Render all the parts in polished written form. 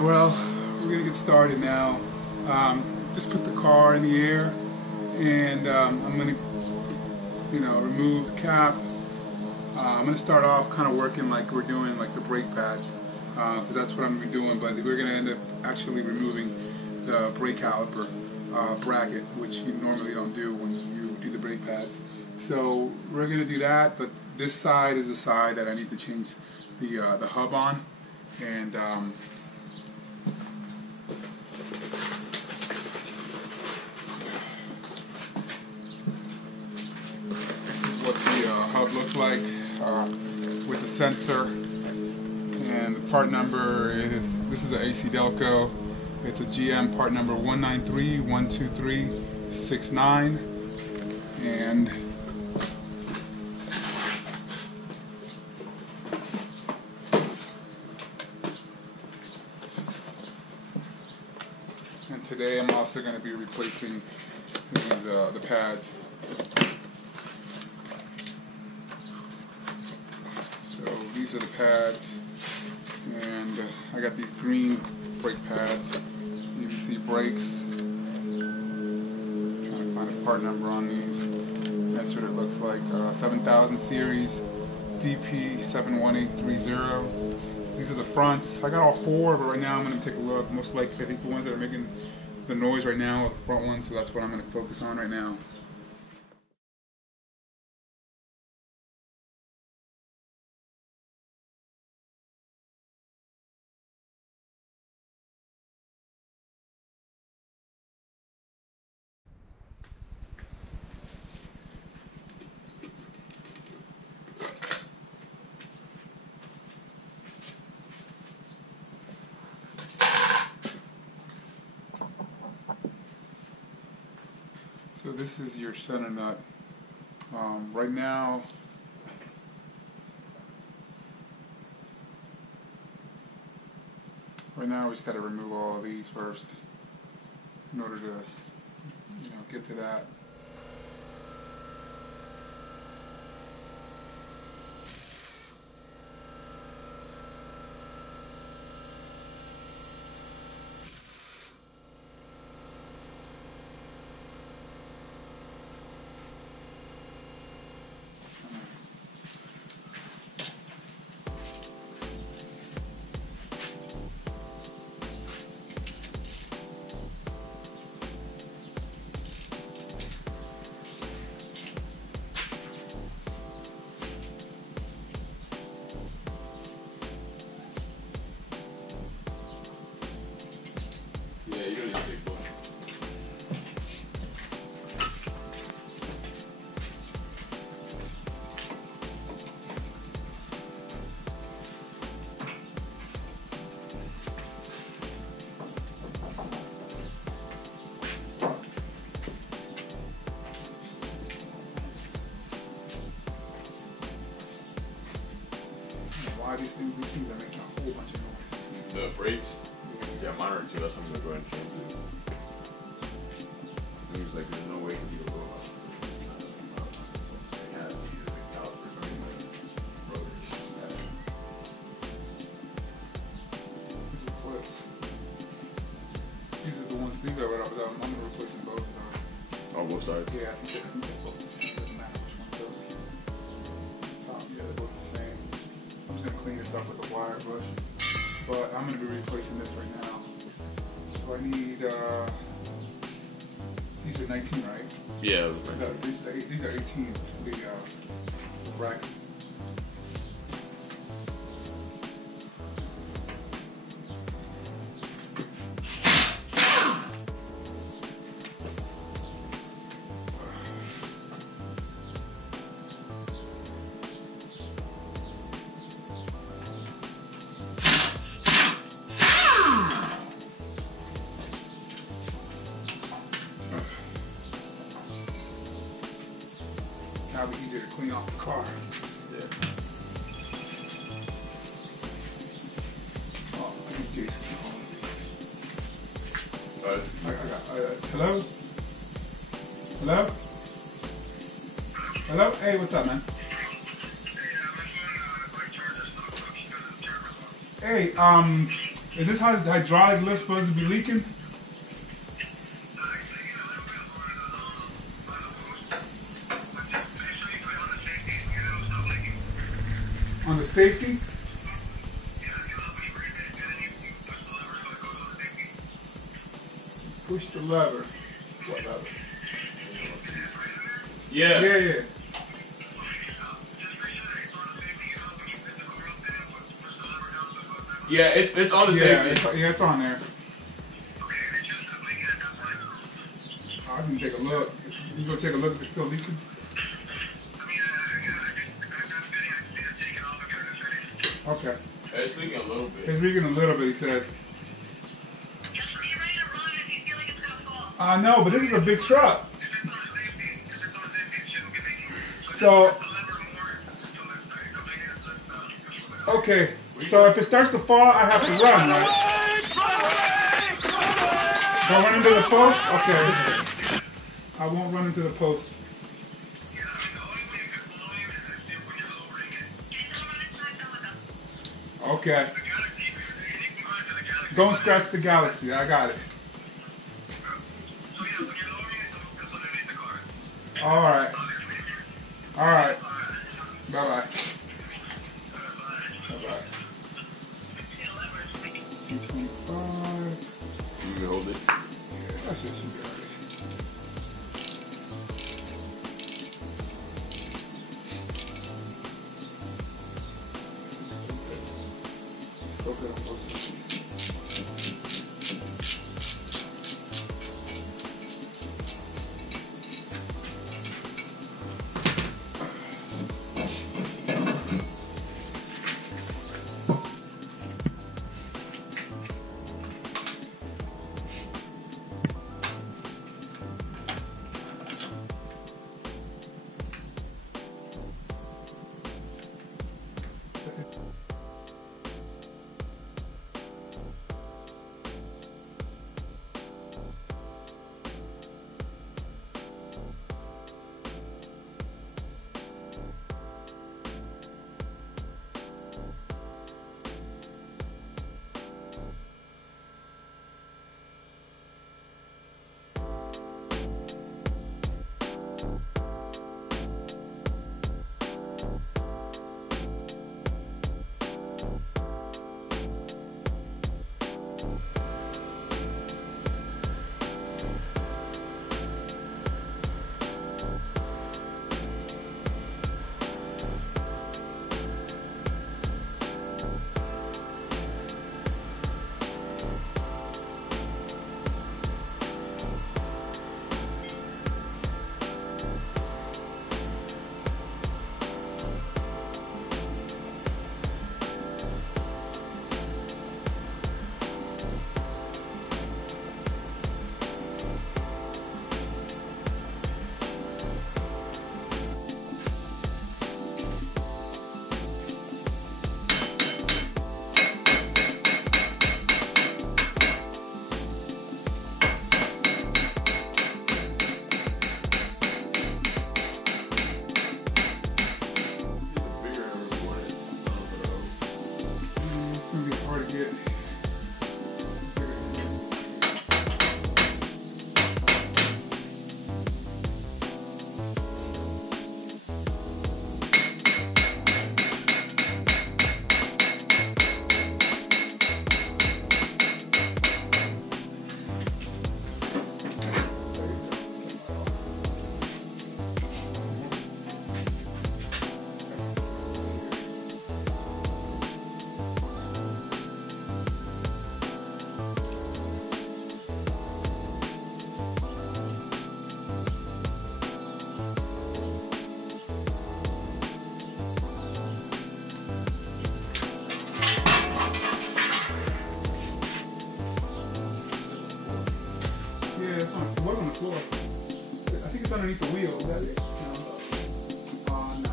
Alright, well, we're gonna get started now. Just put the car in the air, and I'm gonna, remove the cap. I'm gonna start off kind of working like we're doing like the brake pads, because that's what I'm gonna be doing. But we're gonna end up actually removing the brake caliper bracket, which you normally don't do when you do the brake pads. So we're gonna do that. But this side is the side that I need to change the hub on, and what the hub looks like with the sensor, and the part number is, this is an ACDelco. It's a GM part number 193-12369, and today I'm also going to be replacing these the pads. These are the pads, and I got these green brake pads, UVC brakes. I'm trying to find a part number on these. That's what it looks like. 7000 series, DP71830. These are the fronts. I got all four, but right now I'm going to take a look. Most likely, I think the ones that are making the noise right now are the front ones, so that's what I'm going to focus on right now. So this is your center nut. Right now, we just got to remove all of these first in order to, get to that. Yeah, you don't need to take one. Why these things are making a whole bunch of noise. The brakes? Yeah, mine are too. That's what I'm going to go ahead and change it. It was like there's no way to be a robot. They had either the calipers or like rotors. These are the ones. These are what I'm going to replace them both. On both sides? Yeah, I think that's both. It doesn't matter which one goes. Yeah, they're both the same. I'm just going to clean this up with a wire brush. But I'm going to be replacing this right now. So I need, these are 19, right? Yeah, these are 18, the bracket. Now it'll be easier to clean off the car. Yeah. Oh, I think Jason's calling. Hello? Hello? Hello? Hey, what's up, man? Hey, Is this how the hydraulic lift's supposed to be leaking? On the safety? Push the lever. What lever? Yeah. Yeah. Yeah, it's on the safety. It's on there. I can take a look. You go take a look if it's still leaking? Okay. It's leaking a little bit. It's leaking a little bit, he said. No, but this is a big truck. So, okay. So if it starts to fall, I have to run, right? Don't run into the post? Okay. I won't run into the post. Okay. Don't scratch the Galaxy. I got it. All right. All right. Bye-bye. Bye-bye. T25. You can hold it. Yeah, that's just you got it. floor. I think it's underneath the wheel. Is that it? No. No.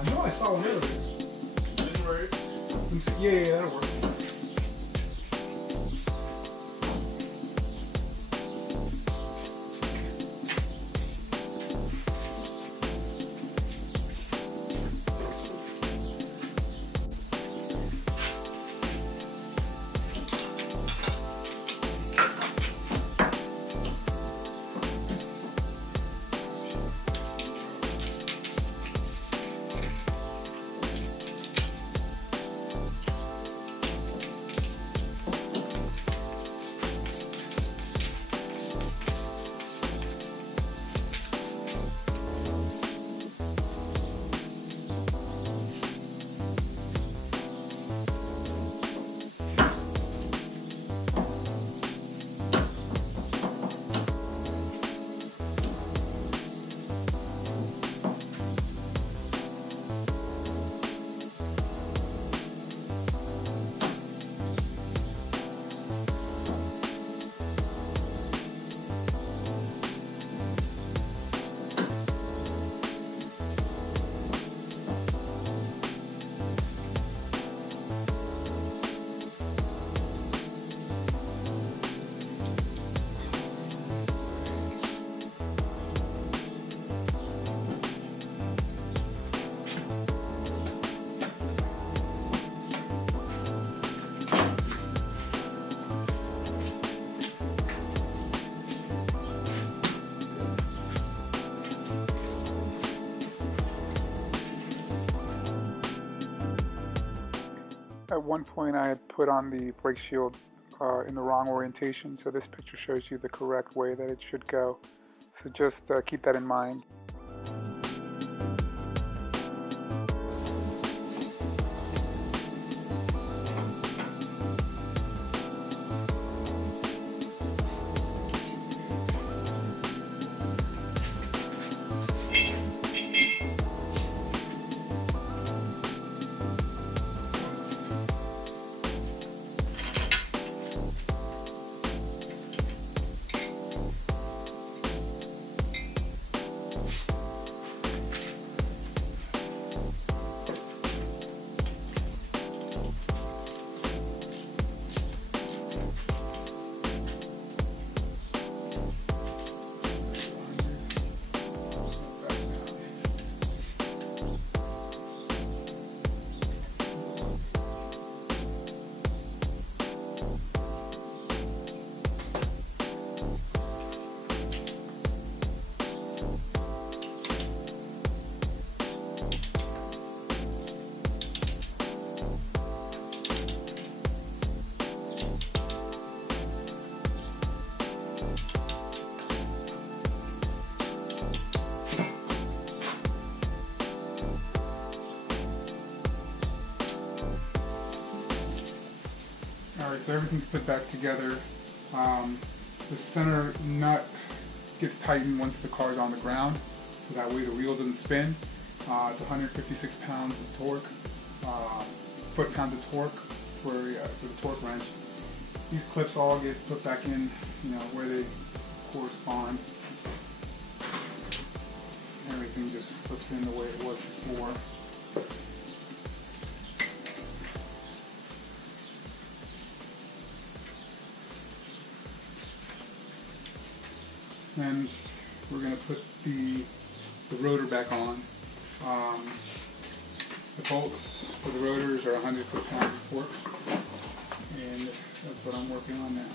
I know I saw it earlier. Yeah, that'll work. one point I had put on the brake shield in the wrong orientation, so this picture shows you the correct way that it should go. So just keep that in mind. Alright, so everything's put back together. The center nut gets tightened once the car is on the ground, so that way the wheel doesn't spin. It's 156 pounds of torque, foot-pounds of torque for the torque wrench. These clips all get put back in, where they correspond. Everything just flips in the way it was before. And we're going to put the rotor back on. The bolts for the rotors are 100 foot-pounds of torque, and that's what I'm working on now.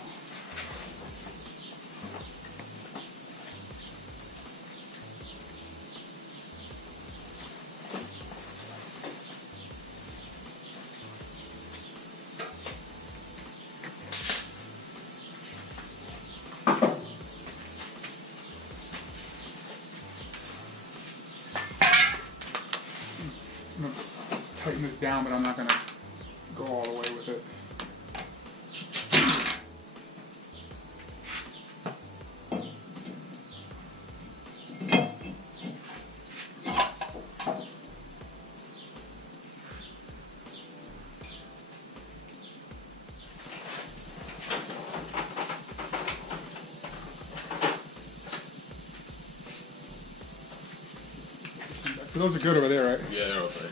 I'm going to tighten this down, but I'm not going to go all the way with it. So those are good over there, right? Yeah, they're okay.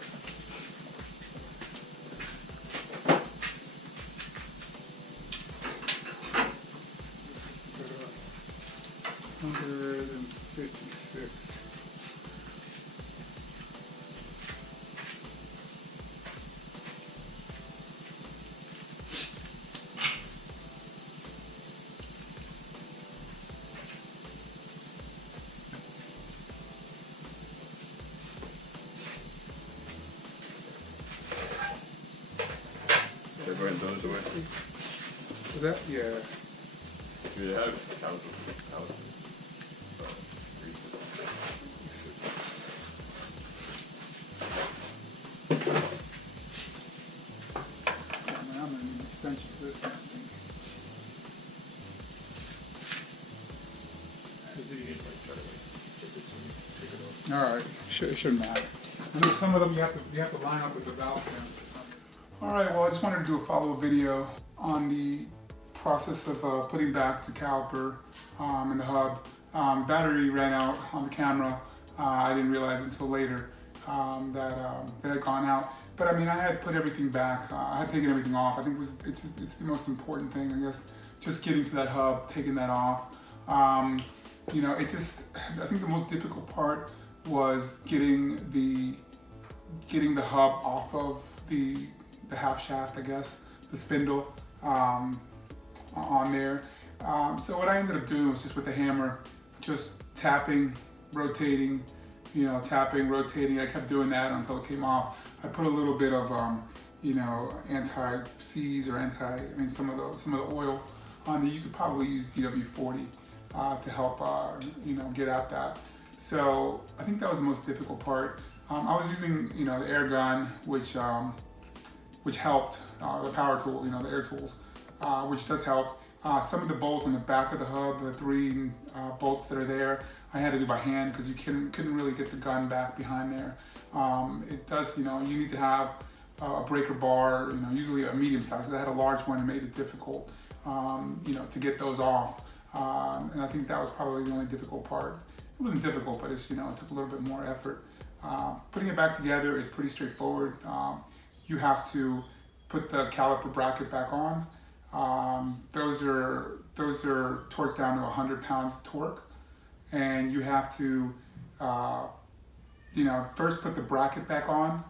Those away. Is that? Yeah. You have Caliper. I'm going to need an extension for this kind of thing. Alright, it shouldn't matter. I know some of them you have to line up with the valve stems. Alright, well I just wanted to do a follow-up video on the process of putting back the caliper and the hub. Battery ran out on the camera. I didn't realize until later that it had gone out. But I mean, I had put everything back. I had taken everything off. I think it's the most important thing, I guess. Just getting to that hub, taking that off. I think the most difficult part was getting the hub off of the half shaft, I guess, the spindle on there. So what I ended up doing was just with the hammer, just tapping, rotating, tapping, rotating. I kept doing that until it came off. I put a little bit of you know, anti-seize or I mean, some of the oil on there. You could probably use DW40 to help, you know, get at that. So I think that was the most difficult part. I was using, you know, the air gun, which helped, the power tool, you know, the air tools, which does help. Some of the bolts on the back of the hub, the 3 bolts that are there, I had to do by hand because you couldn't really get the gun back behind there. It does, you know, you need to have a breaker bar, you know, usually a medium size. But I had a large one and made it difficult, you know, to get those off. And I think that was probably the only difficult part. It wasn't difficult, but it's, you know, it took a little bit more effort. Putting it back together is pretty straightforward. You have to put the caliper bracket back on. Those are torqued down to 100 pounds of torque, and you have to, you know, first put the bracket back on,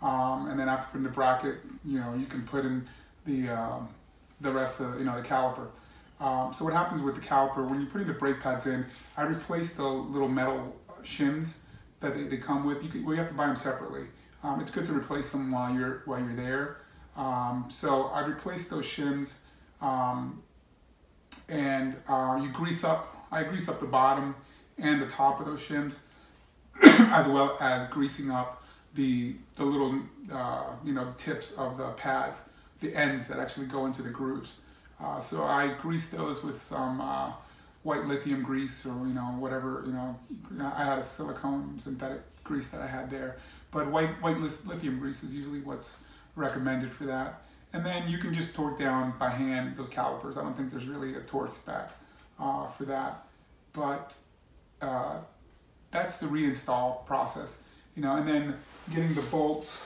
and then after putting the bracket, you know, you can put in the rest of, you know, the caliper. So what happens with the caliper, when you're putting the brake pads in, I replaced the little metal shims that they come with. You have to buy them separately. It's good to replace them while you're there. So I replaced those shims, and I grease up the bottom and the top of those shims, as well as greasing up the little, you know, tips of the pads, the ends that actually go into the grooves. So I greased those with some white lithium grease, or, you know, whatever, you know, I had a silicone synthetic grease that I had there, but white lithium grease is usually what's recommended for that. And then you can just torque down by hand those calipers. I don't think there's really a torque spec for that, but that's the reinstall process, you know. And then getting the bolts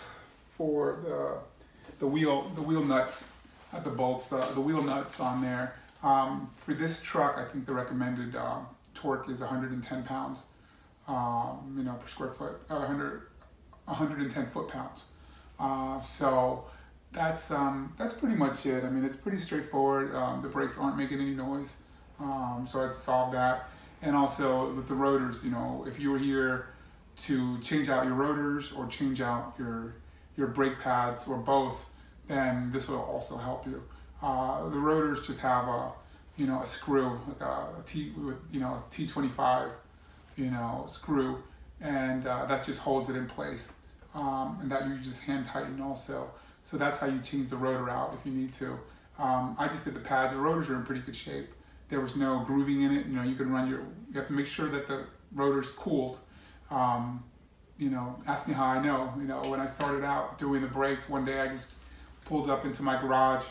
for the wheel nuts, the bolts, the wheel nuts on there. For this truck, I think the recommended torque is 110 pounds, you know, per square foot, 110 foot-pounds. So that's pretty much it. I mean, it's pretty straightforward. The brakes aren't making any noise, so I solved that. And also with the rotors, you know, if you were here to change out your rotors or change out your brake pads or both, then this will also help you. The rotors just have a, you know, a screw, like a T25, you know, screw, and that just holds it in place. And that you just hand tighten also. So that's how you change the rotor out if you need to. I just did the pads. The rotors are in pretty good shape. There was no grooving in it. You know, you can run you have to make sure that the rotor's cooled. You know, ask me how I know. You know, when I started out doing the brakes, one day I just pulled up into my garage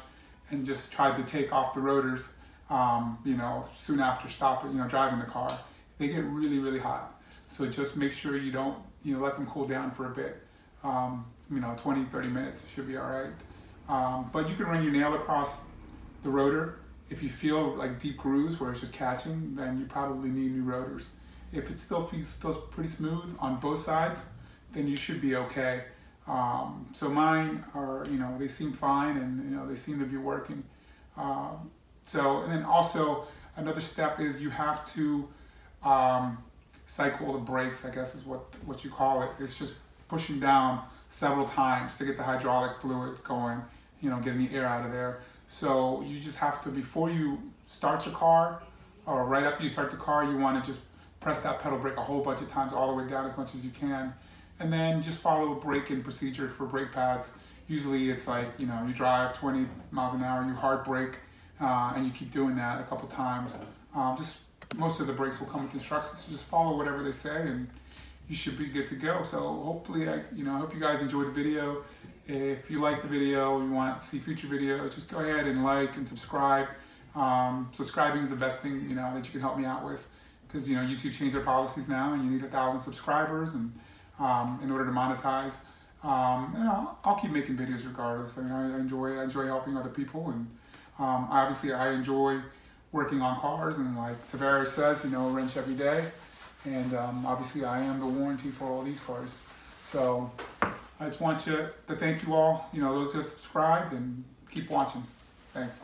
and just tried to take off the rotors, you know, soon after stopping, you know, driving the car. They get really, really hot. So just make sure you don't, you know, let them cool down for a bit. You know, 20, 30 minutes should be all right. But you can run your nail across the rotor. If you feel like deep grooves where it's just catching, then you probably need new rotors. If it still feels pretty smooth on both sides, then you should be okay. So mine are, you know, they seem fine, and, you know, they seem to be working. So, and then also another step is you have to cycle the brakes, I guess is what you call it. It's just pushing down several times to get the hydraulic fluid going, you know, getting the air out of there. So you just have to, before you start the car, or right after you start the car, you want to just press that pedal brake a whole bunch of times, all the way down as much as you can. And then just follow a braking procedure for brake pads. Usually it's like, you know, you drive 20 miles an hour, you hard brake, and you keep doing that a couple times. Just most of the brakes will come with instructions, so just follow whatever they say and you should be good to go. So hopefully, I hope you guys enjoyed the video. If you like the video, you want to see future videos, just go ahead and like and subscribe. Subscribing is the best thing, you know, that you can help me out with, because, you know, YouTube changed their policies now and you need 1,000 subscribers and in order to monetize. And I'll keep making videos regardless. I mean, I enjoy helping other people, and obviously I enjoy working on cars, and like Tavares says, you know, wrench every day. And obviously I am the warranty for all these cars. So I just want to thank you all, you know, those who have subscribed, and keep watching. Thanks.